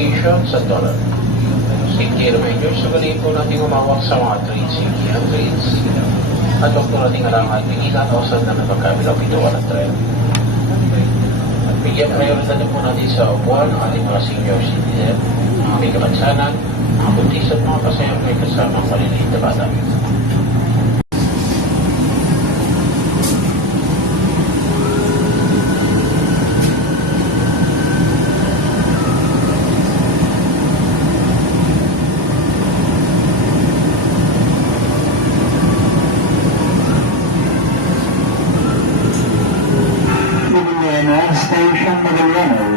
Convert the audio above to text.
quotation sa dollar. Safety reminder, sugaliin po natin umawak sa mga trades, safety and trades. At huwag po natin alangan, tigilan o saan na magkabilang bituan at trend. At bigyan prioridad na po natin sa upuan ng ating mga senior citizen, mga may kabansanan, mga buntis at mga pasayang may kasamang maliliit na bata. Station Magallanes.